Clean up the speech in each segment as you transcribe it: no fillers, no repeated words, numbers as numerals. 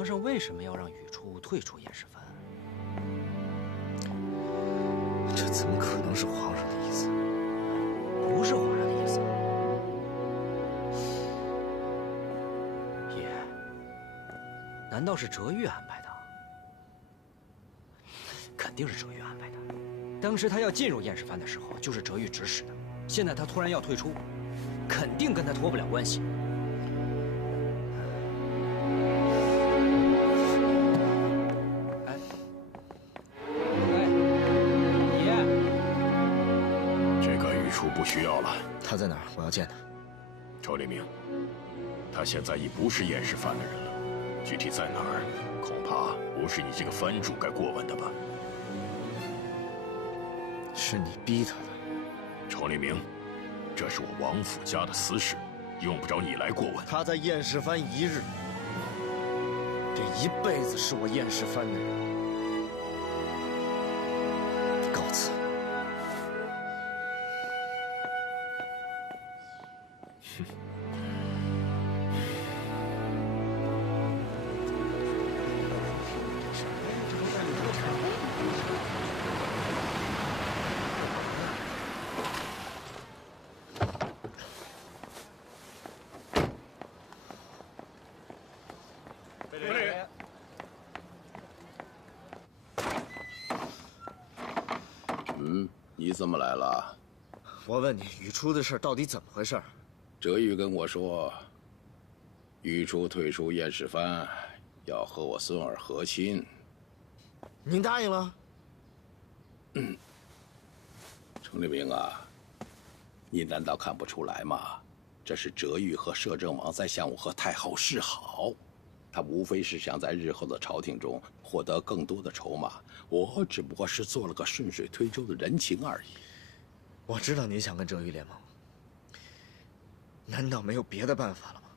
皇上为什么要让宇初退出燕世藩？这怎么可能是皇上的意思？不是皇上的意思。爷，难道是哲玉安排的？肯定是哲玉安排的。当时他要进入燕世藩的时候，就是哲玉指使的。现在他突然要退出，肯定跟他脱不了关系。不需要了。他在哪儿？我要见他。周黎明，他现在已不是燕世藩的人了，具体在哪儿，恐怕不是你这个藩主该过问的吧？是你逼他的。周黎明，这是我王府家的私事，用不着你来过问。他在燕世藩一日，这一辈子是我燕世藩的人。告辞。你怎么来了？我问你，宇初的事到底怎么回事？哲玉跟我说，宇初退出燕世藩，要和我孙儿和亲。您答应了？程立明啊，你难道看不出来吗？这是哲玉和摄政王在向我和太后示好，他无非是想在日后的朝廷中获得更多的筹码，我只不过是做了个顺水推舟的人情而已。我知道你想跟哲玉联盟，难道没有别的办法了吗？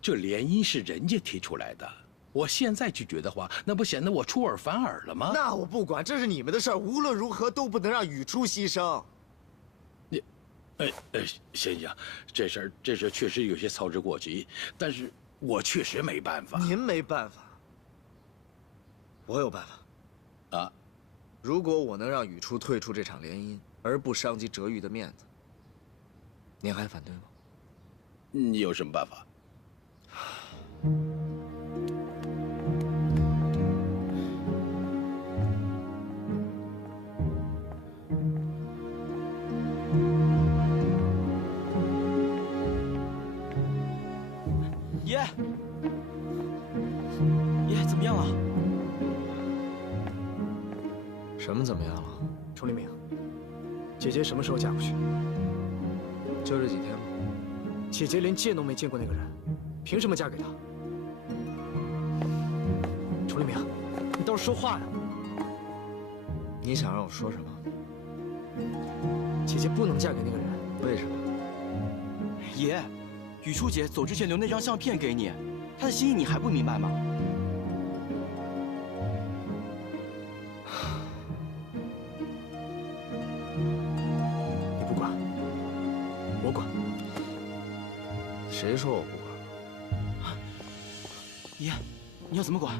这联姻是人家提出来的，我现在拒绝的话，那不显得我出尔反尔了吗？那我不管，这是你们的事儿，无论如何都不能让宇初牺牲。你，先生，这事确实有些操之过急，但是我确实没办法。您没办法，我有办法。啊，如果我能让宇初退出这场联姻，而不伤及哲玉的面子，您还反对吗？你有什么办法？爷，爷怎么样了？什么怎么样了？程立明，姐姐什么时候嫁过去？就这几天吗？姐姐连见都没见过那个人，凭什么嫁给他？程立明，你倒是说话呀！你想让我说什么？姐姐不能嫁给那个人，为什么？爷，雨初姐走之前留那张相片给你，她的心意你还不明白吗？你不管，我管。谁说我不管？爷，你要怎么管？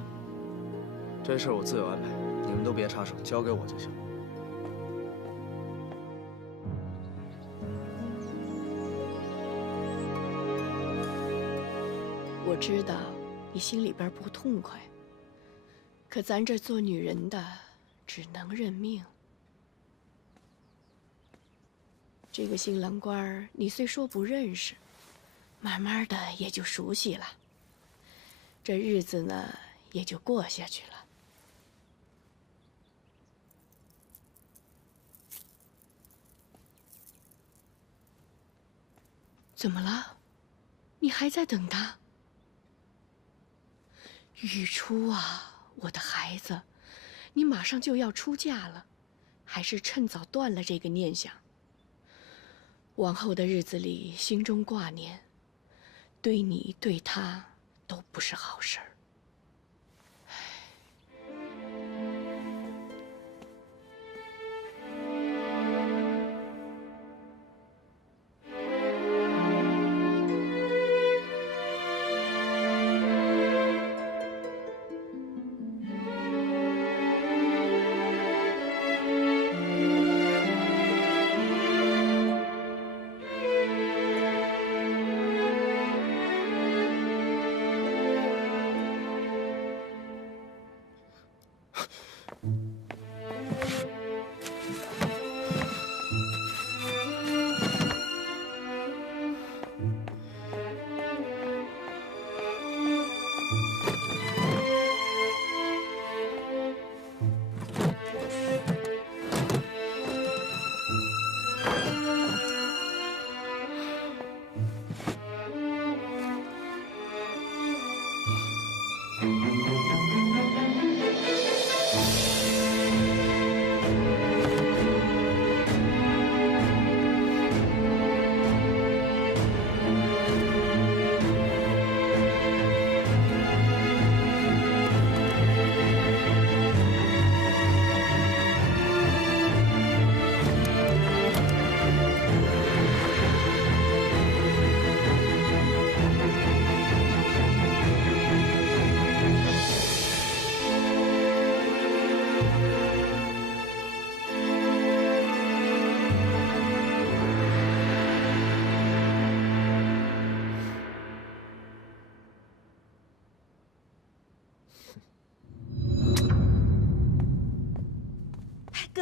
这事儿我自有安排，你们都别插手，交给我就行。我知道你心里边不痛快，可咱这做女人的只能认命。这个新郎官你虽说不认识，慢慢的也就熟悉了，这日子呢也就过下去了。怎么了？你还在等他？雨初啊，我的孩子，你马上就要出嫁了，还是趁早断了这个念想。往后的日子里，心中挂念，对你对他都不是好事儿。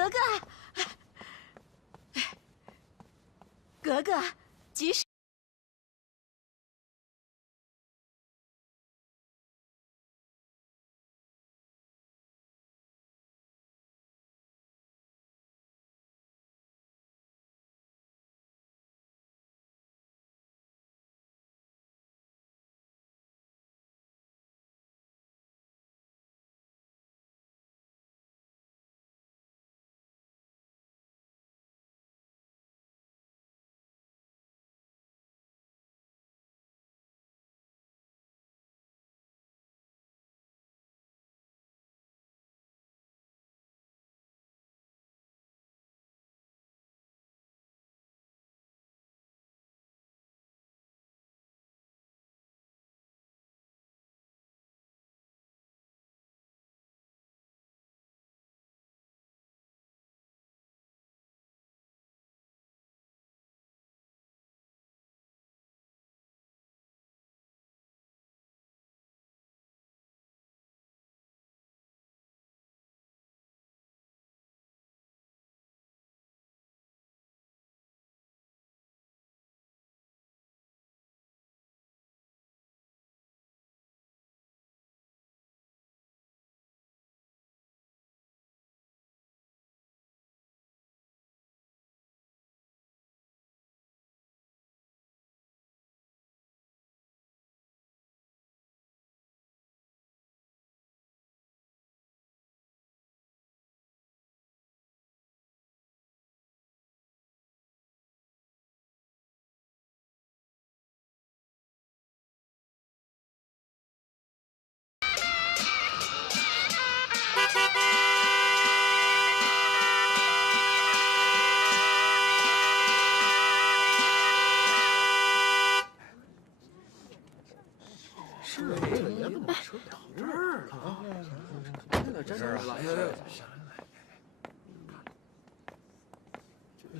格格，格格，及时。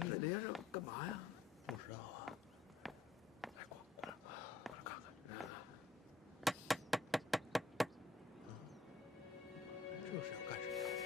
这连是干嘛呀？不知道啊。来，过来看看。这是要干什么呀？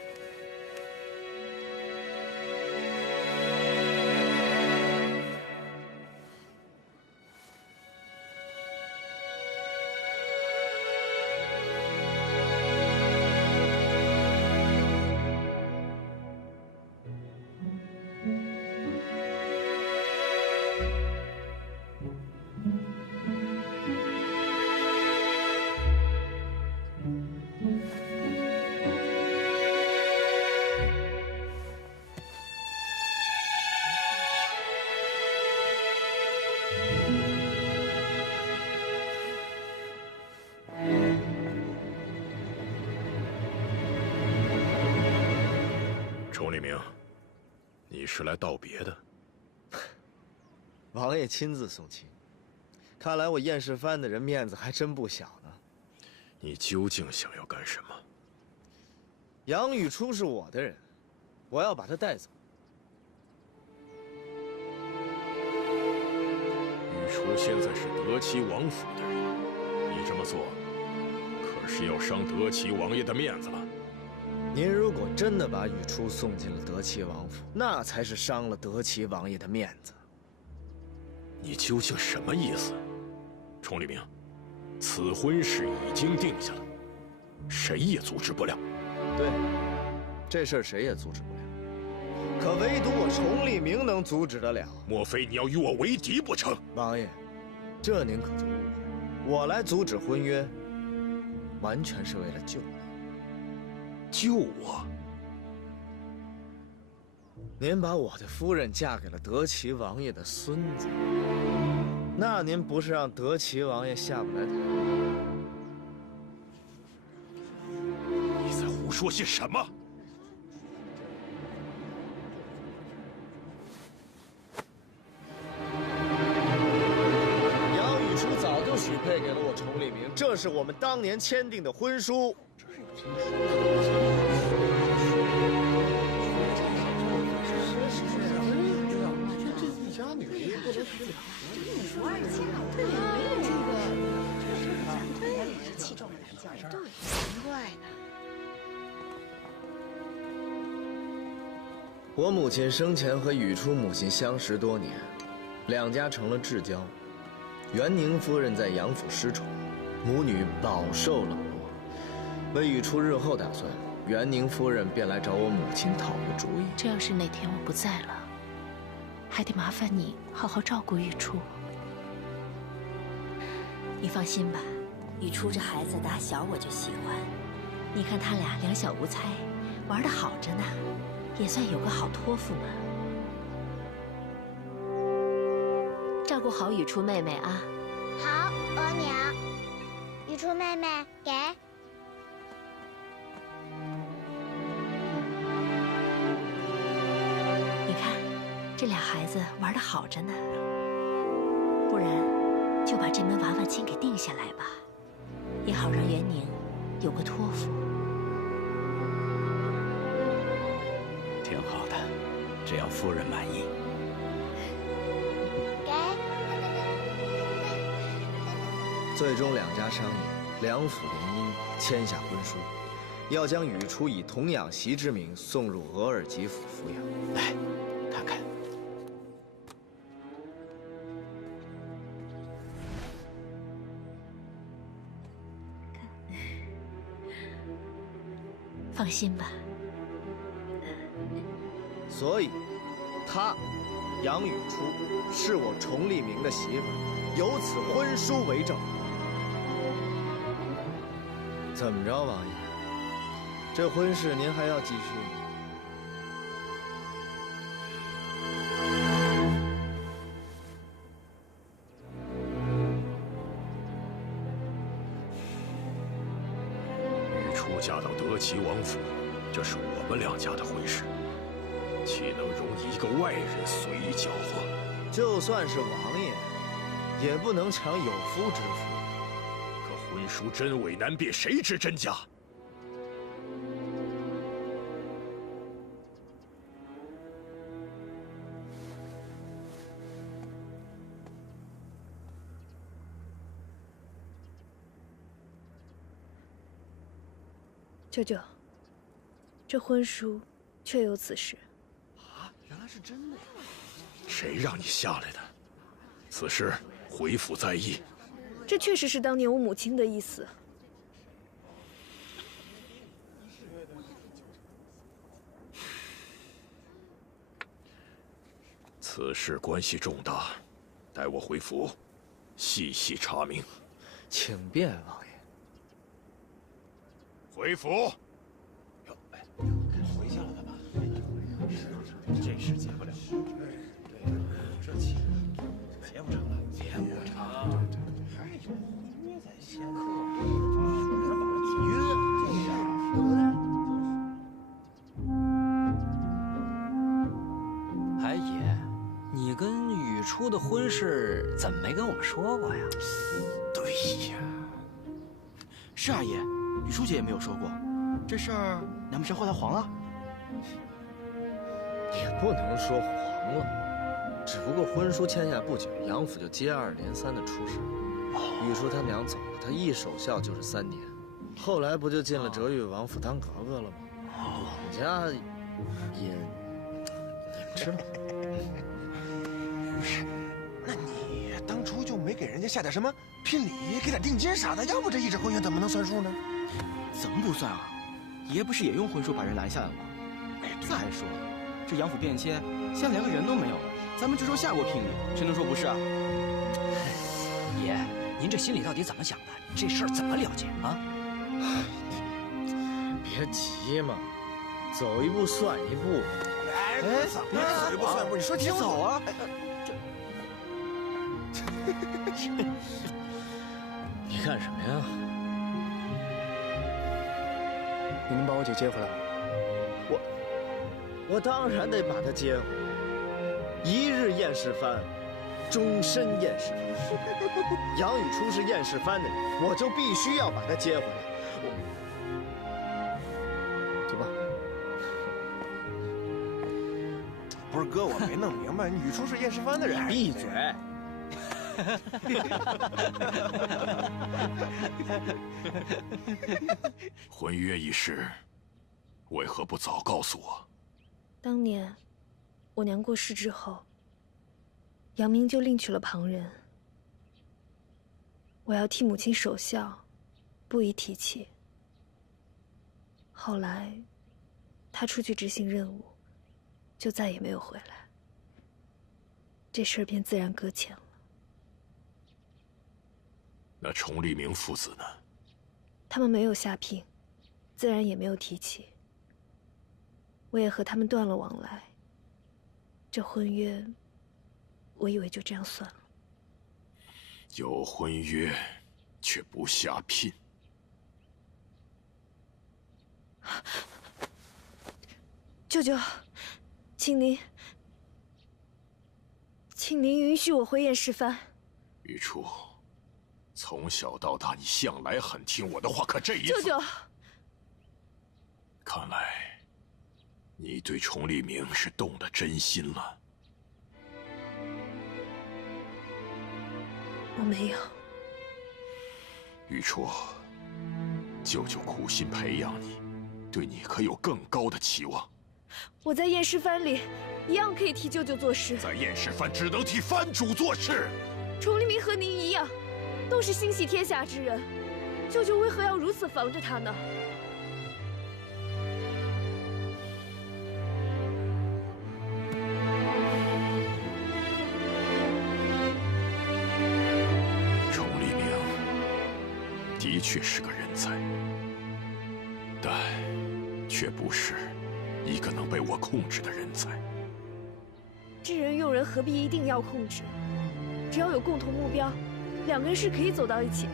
崇立明，你是来道别的？王爷亲自送亲，看来我燕世藩的人面子还真不小呢。你究竟想要干什么？杨雨初是我的人，我要把他带走。雨初现在是德齐王府的人，你这么做，可是要伤德齐王爷的面子了。您如果真的把雨初送进了德齐王府，那才是伤了德齐王爷的面子。你究竟什么意思？崇立明，此婚事已经定下了，谁也阻止不了。对，这事儿谁也阻止不了，可唯独我崇立明能阻止得了。莫非你要与我为敌不成？王爷，这您可就误会了。我来阻止婚约，完全是为了救你。救我？您把我的夫人嫁给了德齐王爷的孙子，那您不是让德齐王爷下不来台吗？你在胡说些什么？杨雨初早就许配给了我崇立明，这是我们当年签订的婚书。我母亲生前和宇初母亲相识多年，两家成了至交。元宁夫人在杨府失宠，母女饱受冷落。为宇初日后打算，元宁夫人便来找我母亲讨个主意。这要是哪天我不在了，还得麻烦你好好照顾宇初。你放心吧，宇初这孩子打小我就喜欢。你看他俩两小无猜，玩得好着呢，也算有个好托付嘛。照顾好宇初妹妹啊。好，额娘。宇初妹妹，给。你看，这俩孩子玩得好着呢。不然，就把这门娃娃亲给定下来吧，也好让元宁有个托付。挺好的，只要夫人满意。给。最终两家商议，两府联姻，签下婚书，要将宇初以童养媳之名送入额尔吉府抚养。来，看看。放心吧。所以，她，杨宇初，是我崇立明的媳妇儿，有此婚书为证。怎么着，王爷？这婚事您还要继续吗？宇初嫁到德齐王府，这是我们两家的婚事，岂能容一个外人随意搅和？就算是王爷，也不能抢有夫之妇。可婚书真伪难辨，谁知真假？舅舅，这婚书确有此事。啊，原来是真的呀！谁让你下来的？此事回府再议。这确实是当年我母亲的意思。此事关系重大，待我回府细细查明。请便，王爷。回府。回去了的吧？这事结不了。对，这气结不成了，结不成。还有约在先客，把人给约，这样对不对？哎爷，你跟宇初的婚事怎么没跟我们说过呀？对呀，是二爷。宇初姐也没有说过，这事儿难不成后来黄了？也不能说黄了，只不过婚书签下不久，杨府就接二连三的出事。宇初他娘走了，他一守孝就是3年，后来不就进了哲玉王府当格格了吗？我家也，你们知道。不是，那你当初就没给人家下点什么聘礼，给点定金啥的？要不这一纸婚约怎么能算数呢？怎么不算啊？爷不是也用婚书把人拦下来了吗？再说了，这杨府变迁，现在连个人都没有了，咱们就说下过聘礼，谁能说不是啊？爷，您这心里到底怎么想的？这事儿怎么了结啊？别急嘛，走一步算一步。哎，别走一步算一步，你说你走啊！你干什么呀？你能把我姐接回来吗？我当然得把她接回来。一日厌世番，终身厌世番。杨宇初是厌世番的人，我就必须要把她接回来。走吧。不是哥，我没弄明白，宇初是厌世番的人。闭嘴！婚约一事，为何不早告诉我？当年我娘过世之后，杨明就另娶了旁人。我要替母亲守孝，不宜提起。后来，他出去执行任务，就再也没有回来。这事儿便自然搁浅了。那崇立明父子呢？他们没有下聘，自然也没有提起。我也和他们断了往来。这婚约，我以为就这样算了。有婚约，却不下聘。舅舅，请您允许我回燕师藩。玉初，从小到大你向来很听我的话，可这一次，舅舅，看来你对崇立明是动了真心了。我没有。玉初，舅舅苦心培养你，对你可有更高的期望。我在燕师藩里，一样可以替舅舅做事。在燕师藩只能替藩主做事。崇立明和您一样，都是心系天下之人，舅舅为何要如此防着他呢？崇立明的确是个人才，但却不是一个能被我控制的人才。智人用人何必一定要控制？只要有共同目标，两个人是可以走到一起的。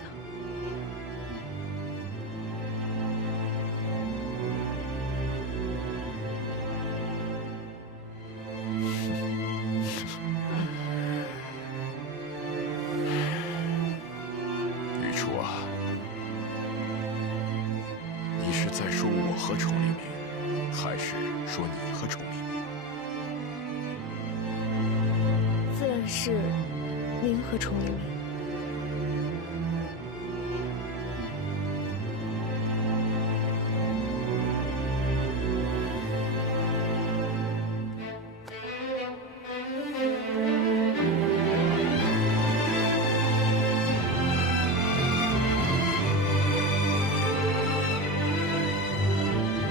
玉初啊，你是在说我和崇立明，还是说你和崇立明？自然是您和崇立明。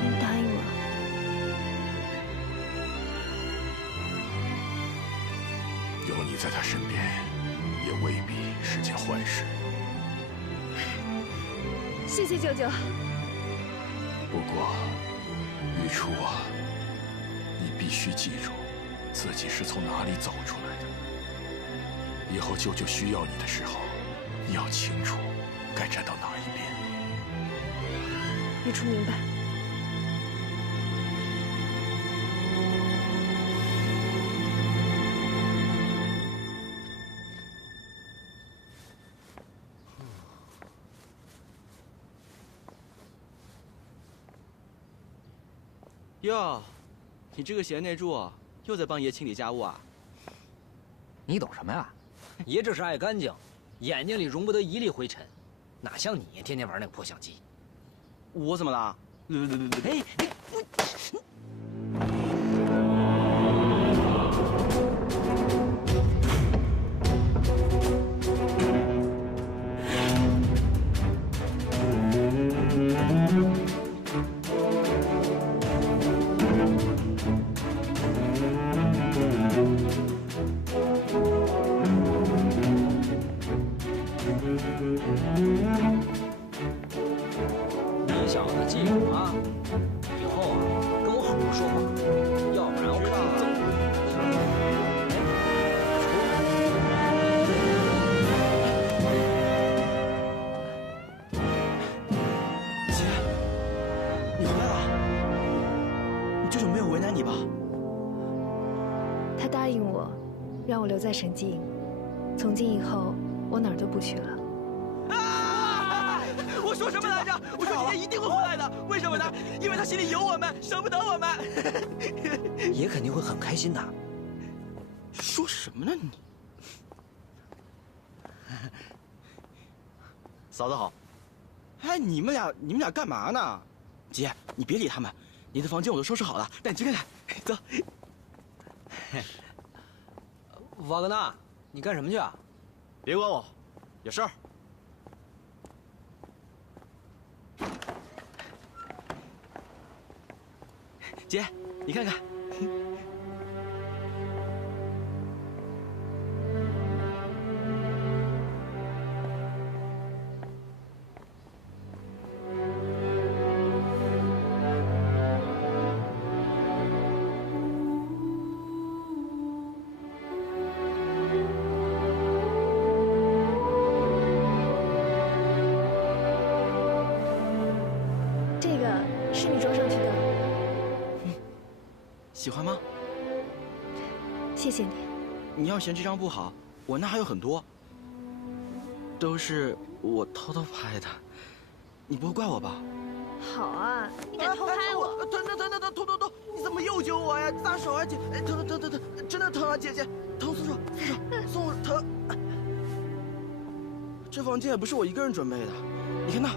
您答应了。有你在他身边，也未必是件坏事。谢谢舅舅。不过，玉初啊，你必须记住，自己是从哪里走出来的。以后舅舅需要你的时候，你要清楚该站到哪一边。玉初明白。哟，你这个贤内助又在帮爷清理家务啊？你懂什么呀？爷这是爱干净，眼睛里容不得一粒灰尘，哪像你天天玩那个破相机。我怎么了？哎，你小子记住啊，以后跟我好好说话，要不然我可就揍你。姐，你回来了，你舅舅没有为难你吧？他答应我，让我留在神机营。从今以后，我哪儿都不去了。我说什么来着？我说姐姐一定会回来的。为什么呢？因为她心里有我们，舍不得我们。爷肯定会很开心的。说什么呢你？嫂子好。哎，你们俩干嘛呢？姐，你别理他们，你的房间我都收拾好了，带你去看看。走。瓦格纳，你干什么去啊？别管我，有事儿。姐，你看看。这个是你装上去的。喜欢吗？谢谢你。你要嫌这张不好，我那还有很多，都是我偷偷拍的，你不会怪我吧？好啊，你敢偷拍我？疼！你怎么又揪我呀？撒手啊，姐！疼！真的疼啊，姐！疼，松手！松我疼！这房间也不是我一个人准备的，你看那。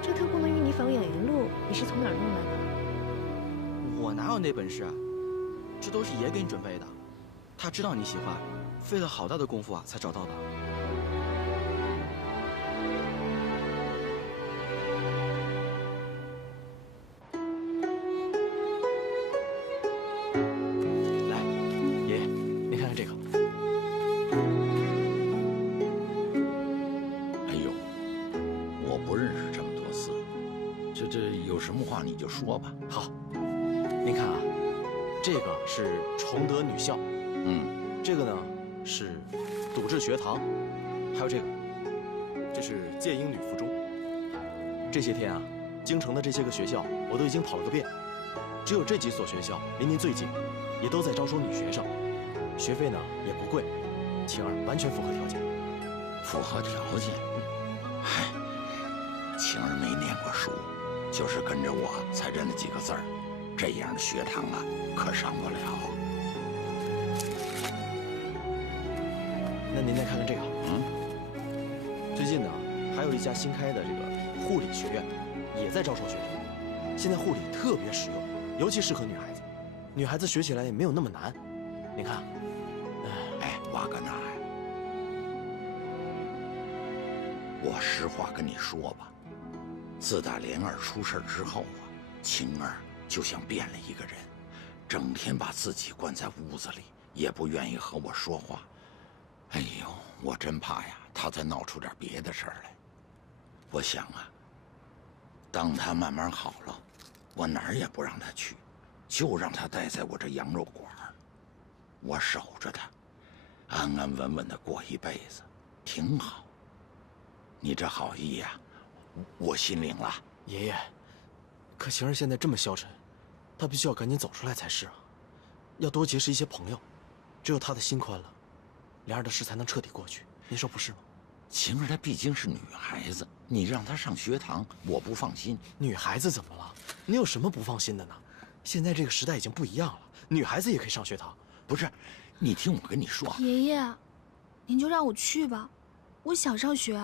这特供的芋泥坊养颜录，你是从哪儿弄来的？我哪有那本事啊？这都是爷给你准备的，他知道你喜欢，费了好大的功夫啊才找到的。来，爷爷，您看看这个。哎呦，我不认识这么多字，这有什么话你就说吧。好，您看啊。这个是崇德女校，这个呢是笃志学堂，还有这个，这是剑英女附中。这些天啊，京城的这些个学校我都已经跑了个遍，只有这几所学校离您最近，也都在招收女学生，学费呢也不贵，晴儿完全符合条件。符合条件？嗨，晴儿没念过书，就是跟着我才认了几个字儿。这样的学堂啊，可上不了。那您再看看这个，最近呢，还有一家新开的这个护理学院，也在招收学生。现在护理特别实用，尤其适合女孩子，女孩子学起来也没有那么难。您看，哎，瓦格纳呀，我实话跟你说吧，自打莲儿出事之后啊，晴儿就像变了一个人，整天把自己关在屋子里，也不愿意和我说话。哎呦，我真怕呀，他再闹出点别的事儿来。我想啊，当他慢慢好了，我哪儿也不让他去，就让他待在我这羊肉馆儿，我守着他，安安稳稳的过一辈子，挺好。你这好意呀，我心领了。爷爷，可晴儿现在这么消沉，她必须要赶紧走出来才是啊！要多结识一些朋友，只有她的心宽了，莲儿的事才能彻底过去。您说不是吗？晴儿她毕竟是女孩子，你让她上学堂，我不放心。女孩子怎么了？你有什么不放心的呢？现在这个时代已经不一样了，女孩子也可以上学堂。不是，你听我跟你说，爷爷，您就让我去吧，我想上学。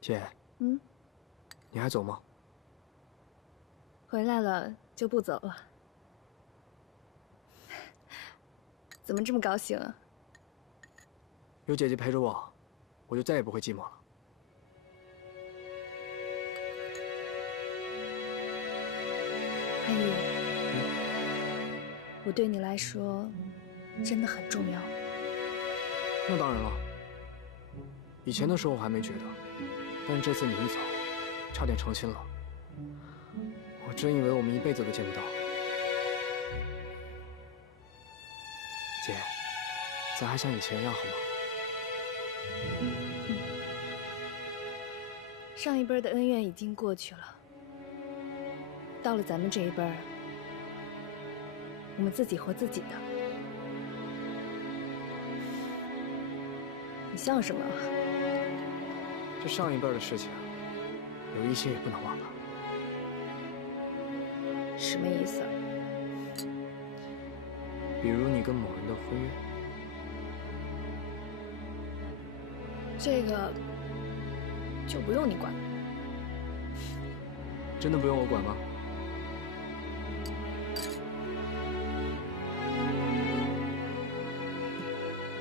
姐，你还走吗？回来了就不走了。怎么这么高兴啊？有姐姐陪着我，我就再也不会寂寞了。阿姨，我对你来说真的很重要。那当然了，以前的时候我还没觉得，但是这次你一走，差点成亲了。我真以为我们一辈子都见不到。姐，咱还像以前一样好吗？上一辈的恩怨已经过去了，到了咱们这一辈儿，我们自己活自己的。你笑什么？这上一辈的事情，有一些也不能忘了。什么意思？比如你跟某人的婚约。这个就不用你管。真的不用我管吗？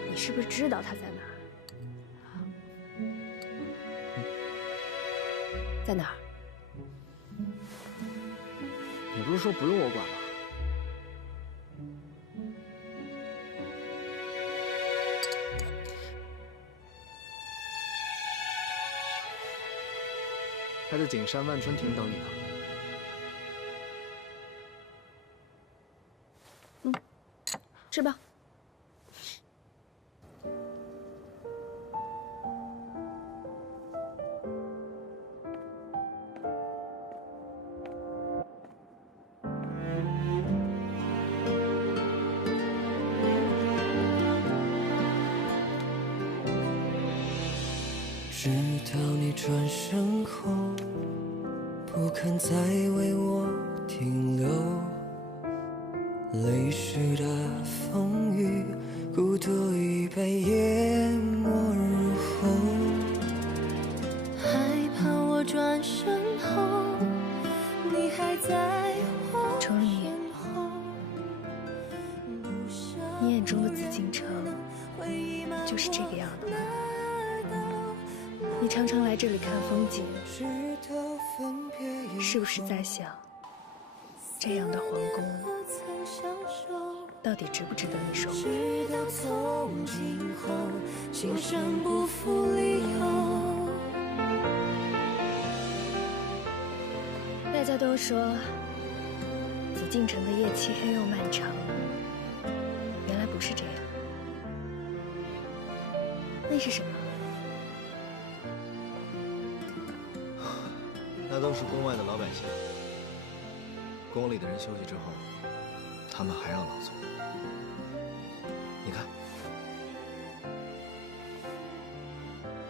你是不是知道他在哪儿？在哪儿？你不是说不用我管吗？他在景山万春亭等你呢。吃吧。直到你转身后，不肯再为我停留，泪湿的风雨，孤独已被淹没入喉。害怕我转身后，你还在我程离，你眼中的紫禁城就是这个样的吗？你常常来这里看风景，是不是在想，这样的皇宫到底值不值得你守护？大家都说紫禁城的夜漆黑又漫长，原来不是这样。那是什么？那都是宫外的老百姓。宫里的人休息之后，他们还让劳作。你看，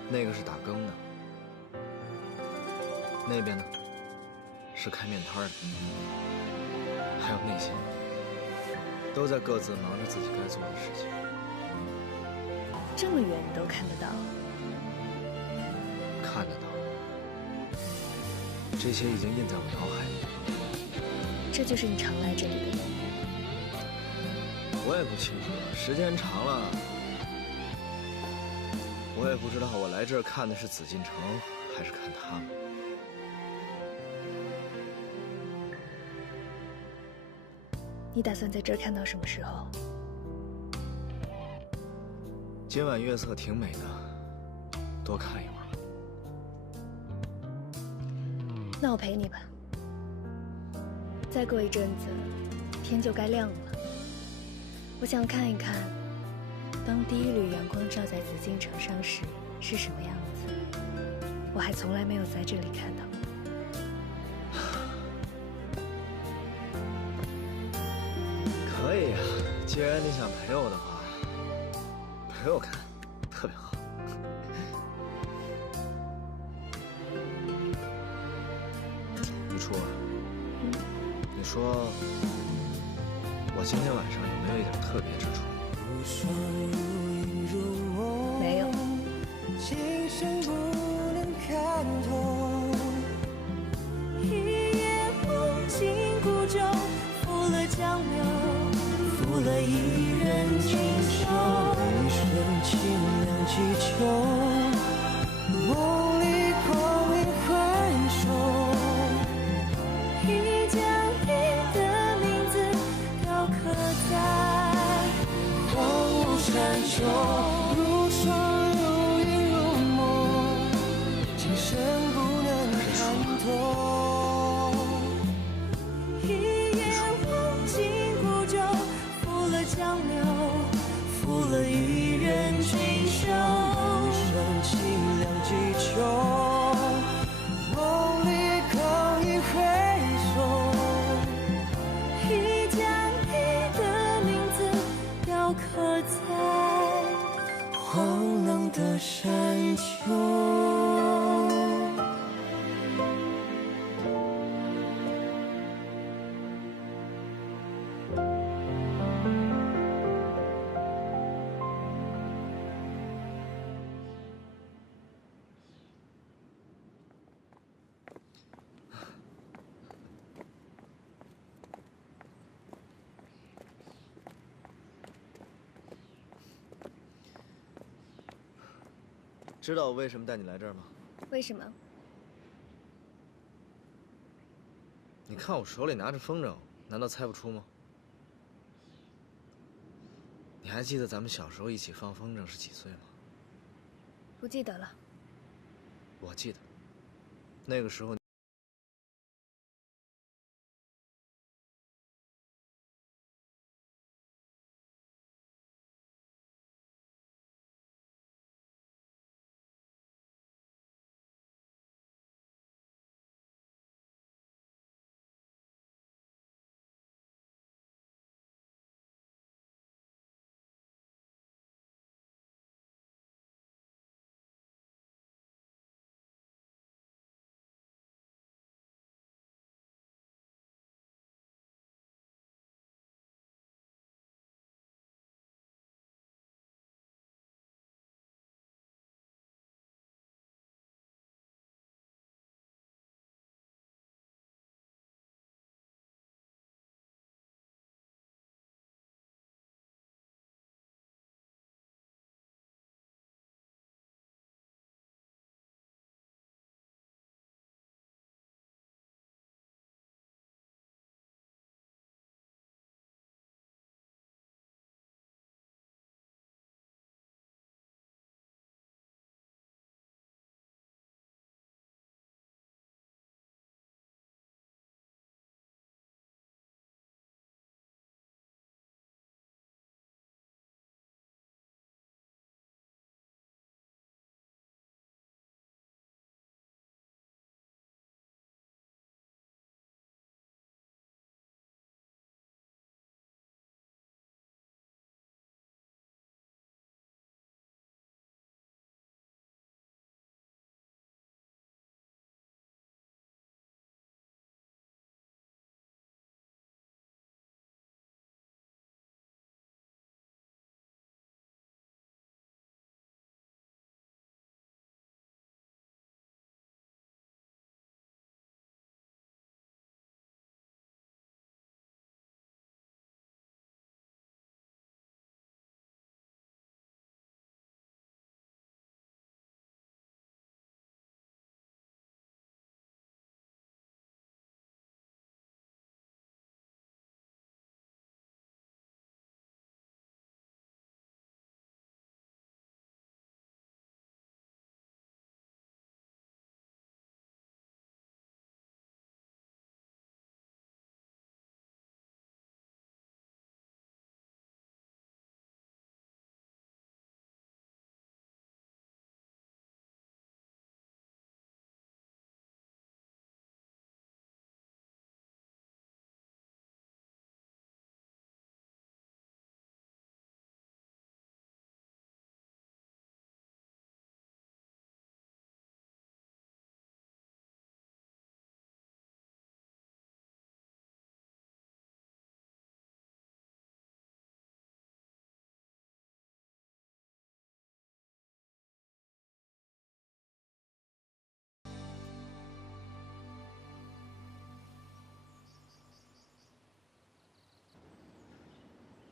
那个是打更的，那边呢是开面摊的，还有那些都在各自忙着自己该做的事情。这么远你都看得到？看得到。这些已经印在我脑海里。这就是你常来这里的原因。我也不清楚，时间长了，我也不知道我来这儿看的是紫禁城，还是看他们。你打算在这儿看到什么时候？今晚月色挺美的，多看一会儿。那我陪你吧。再过一阵子，天就该亮了。我想看一看，当第一缕阳光照在紫禁城上时是什么样子。我还从来没有在这里看到过。可以呀，既然你想陪我的话，陪我看，特别好。雨初，你说我今天晚上有没有一点特别之处？没有。看透。一夜梦境孤舟，负了江流，负了一人锦绣。一瞬清凉几秋，梦里光阴回首。已将你的名字雕刻在荒芜山丘，如霜如云如梦，今生不能看透。一夜梦境孤舟，负了江流，负了一人锦绣。一瞬清凉几秋，梦里光阴回首。已将你的名字雕刻在荒冷的山丘。知道我为什么带你来这儿吗？为什么？你看我手里拿着风筝，难道猜不出吗？你还记得咱们小时候一起放风筝是几岁吗？不记得了。我记得，那个时候。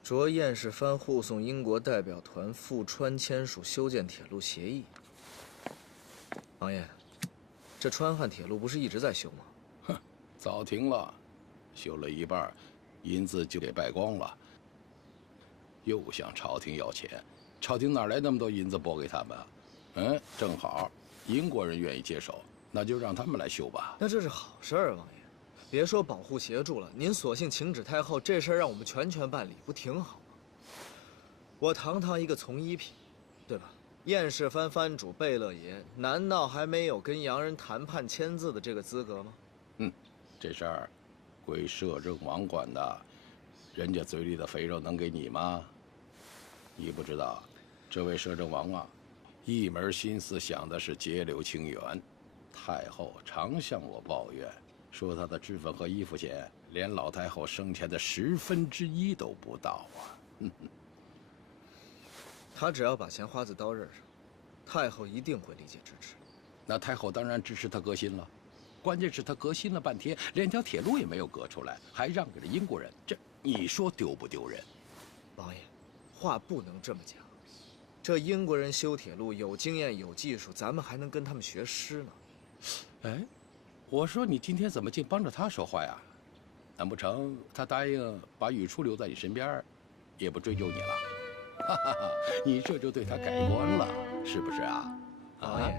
着燕世蕃护送英国代表团赴川签署修建铁路协议。王爷，这川汉铁路不是一直在修吗？哼，早停了，修了一半，银子就给败光了。又向朝廷要钱，朝廷哪来那么多银子拨给他们？正好英国人愿意接手，那就让他们来修吧。那这是好事儿，王爷。别说保护协助了，您索性请旨太后，这事儿让我们全权办理，不挺好吗？我堂堂一个从一品，对吧？燕世蕃藩主贝勒爷，难道还没有跟洋人谈判签字的这个资格吗？这事儿归摄政王管的，人家嘴里的肥肉能给你吗？你不知道，这位摄政王啊，一门心思想的是节流清源。太后常向我抱怨，说她的脂粉和衣服钱，连老太后生前的1/10都不到啊。他只要把钱花在刀刃上，太后一定会理解支持。那太后当然支持他革新了，关键是他革新了半天，连条铁路也没有革出来，还让给了英国人，这你说丢不丢人？王爷，话不能这么讲。这英国人修铁路有经验有技术，咱们还能跟他们学师呢。哎，我说你今天怎么净帮着他说话呀？难不成他答应把雨初留在你身边，也不追究你了？哈哈哈，你这就对他改观了，是不是啊？王爷，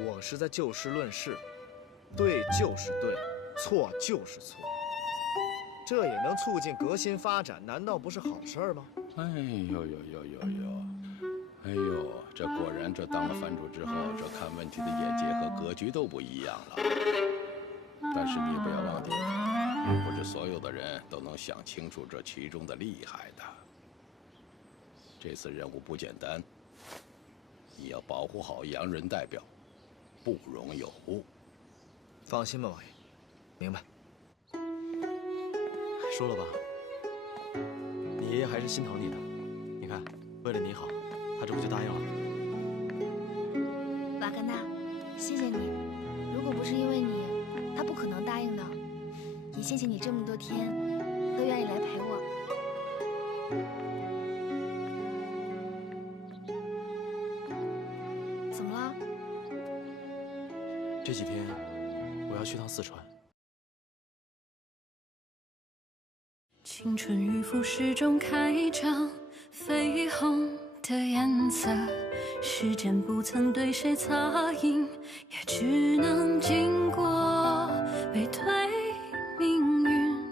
我是在就事论事，对就是对，错就是错，这也能促进革新发展，难道不是好事吗？哎呦，这果然，这当了藩主之后，这看问题的眼界和格局都不一样了。但是你也不要忘记，不是所有的人都能想清楚这其中的厉害的。这次任务不简单，你要保护好洋人代表，不容有误。放心吧，王爷，明白。说了吧，你爷爷还是心疼你的。你看，为了你好，他这不就答应了？瓦格纳，谢谢你。如果不是因为你，他不可能答应的。也谢谢你这么多天都愿意来陪我。怎么了？这几天我要去趟四川。青春与腐蚀中开张，绯红的颜色，时间不曾对谁擦印，也只能经过背对命运，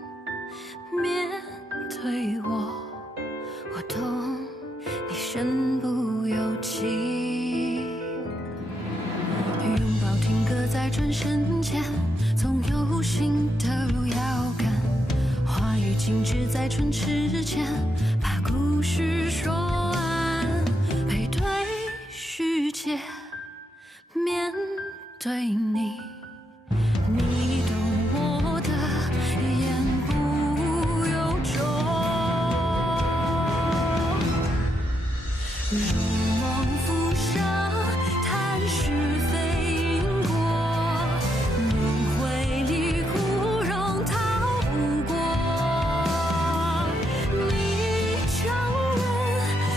面对我懂你身不由己。拥抱停格在转身间，总有新的遥感，话语静止在唇齿间，把故事说完，背对世界，面对你，你懂我的言不由衷，如梦浮生，谈是非因果，轮回里枯荣逃不过，你承认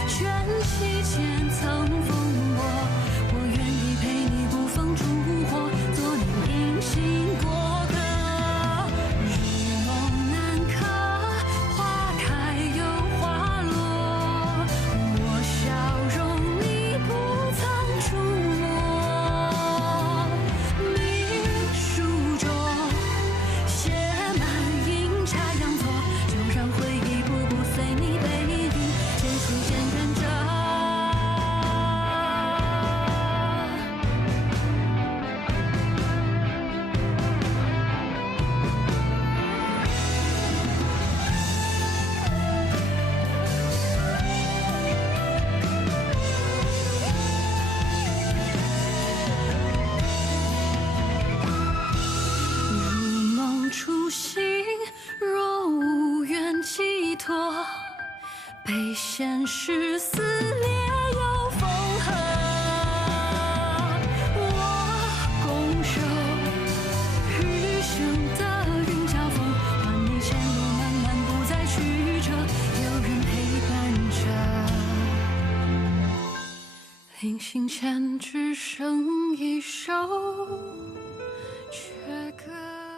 全期间曾风波，我愿意陪你捕风烛火，做你铭心过客，如梦难可，花开又花落，我笑容你不曾触摸，你书中写满阴差阳错，就让回忆步步随你背影渐行渐远着。如梦初醒，若无缘寄托，被现实撕裂又缝合。我拱手，余生的云交锋，换你前路漫漫不再曲折，有人临行前只剩一首，却歌。